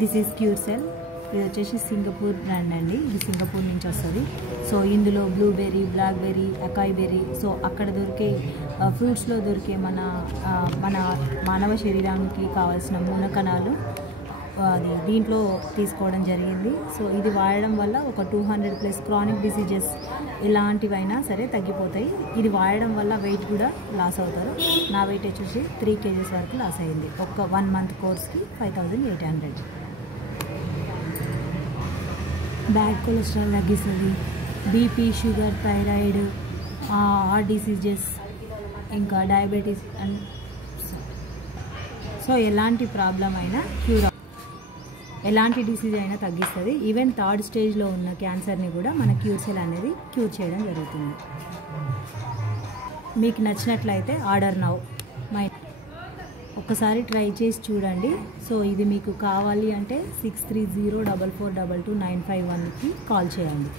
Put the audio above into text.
This is cure cell. ఇది వచ్చేసి Singapore brand అండి. ఇది సింగపూర్ నుంచి వస్తుంది. సో ఇందులో blueberry, blackberry, acai berry, so అక్కడ దొరికే ఫ్రూట్స్లో దొరికే మన మానవ శరీరానికి కావాల్సిన మూలకణాలు అది దీంట్లో తీసుకోవడం జరిగింది. సో ఇది వాడడం వల్ల ఒక 200+ క్రానిక్ డిసీజెస్ ఎలాంటివైనా సరే తగ్గిపోతాయి. ఇది వాడడం వల్ల వెయిట్ కూడా లాస్ అవుతారు. నా వెయిట్ వచ్చేసి 3 kgs వరకు లాస్ అయ్యింది. ఒక 1 month కోర్స్కి 5800. బ్యాడ్ కొలెస్ట్రాల్ తగ్గిస్తుంది. BP, sugar, thyroid, heart diseases, ఇంకా డయాబెటీస్ అండ్ సో ఎలాంటి ప్రాబ్లం అయినా క్యూర్, ఎలాంటి డిసీజ్ అయినా తగ్గిస్తుంది. ఈవెన్ 3rd స్టేజ్లో ఉన్న క్యాన్సర్ని కూడా మన క్యూర్ సెల్ అనేది క్యూర్ చేయడం జరుగుతుంది. మీకు నచ్చినట్లయితే ఆర్డర్ నౌ ఒకసారి ట్రై చేసి చూడండి. సో ఇది మీకు కావాలి అంటే 6304422951కి కాల్ చేయండి.